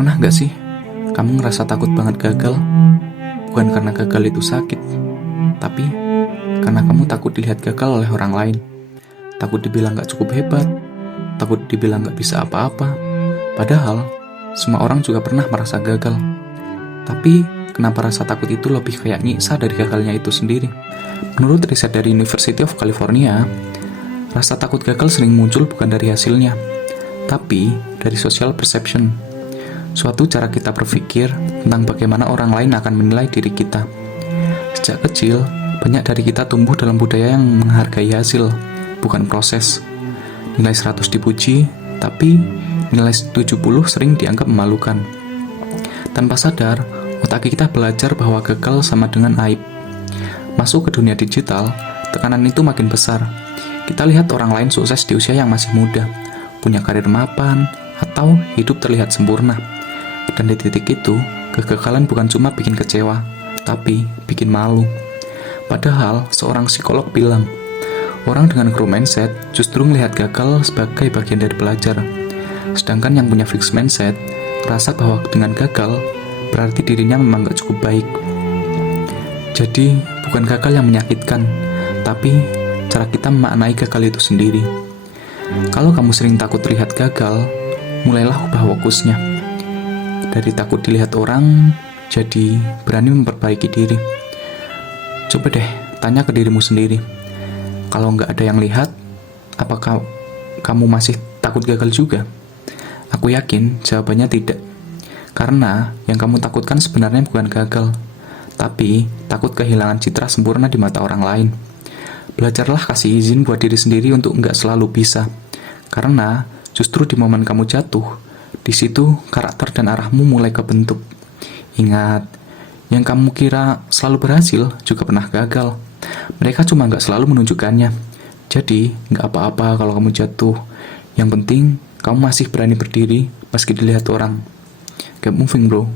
Pernah gak sih kamu ngerasa takut banget gagal? Bukan karena gagal itu sakit, tapi karena kamu takut dilihat gagal oleh orang lain. Takut dibilang gak cukup hebat, takut dibilang gak bisa apa-apa. Padahal semua orang juga pernah merasa gagal. Tapi kenapa rasa takut itu lebih kayak nyiksa dari gagalnya itu sendiri? Menurut riset dari University of California, rasa takut gagal sering muncul bukan dari hasilnya, tapi dari social perception. Suatu cara kita berpikir tentang bagaimana orang lain akan menilai diri kita. Sejak kecil, banyak dari kita tumbuh dalam budaya yang menghargai hasil, bukan proses. Nilai 100 dipuji, tapi nilai 70 sering dianggap memalukan. Tanpa sadar, otak kita belajar bahwa gagal sama dengan aib. Masuk ke dunia digital, tekanan itu makin besar. Kita lihat orang lain sukses di usia yang masih muda, punya karir mapan, atau hidup terlihat sempurna. Dan di titik itu, kegagalan bukan cuma bikin kecewa, tapi bikin malu. Padahal, seorang psikolog bilang, orang dengan growth mindset justru melihat gagal sebagai bagian dari belajar. Sedangkan yang punya fixed mindset, merasa bahwa dengan gagal, berarti dirinya memang gak cukup baik. Jadi, bukan gagal yang menyakitkan, tapi cara kita memaknai gagal itu sendiri. Kalau kamu sering takut terlihat gagal, mulailah ubah fokusnya. Dari takut dilihat orang, jadi berani memperbaiki diri. Coba deh, tanya ke dirimu sendiri. Kalau nggak ada yang lihat, apakah kamu masih takut gagal juga? Aku yakin jawabannya tidak. Karena yang kamu takutkan sebenarnya bukan gagal, tapi takut kehilangan citra sempurna di mata orang lain. Belajarlah kasih izin buat diri sendiri untuk nggak selalu bisa. Karena justru di momen kamu jatuh, di situ karakter dan arahmu mulai kebentuk. Ingat, yang kamu kira selalu berhasil juga pernah gagal. Mereka cuma nggak selalu menunjukkannya. Jadi, nggak apa-apa kalau kamu jatuh. Yang penting, kamu masih berani berdiri meski dilihat orang. Keep moving, bro.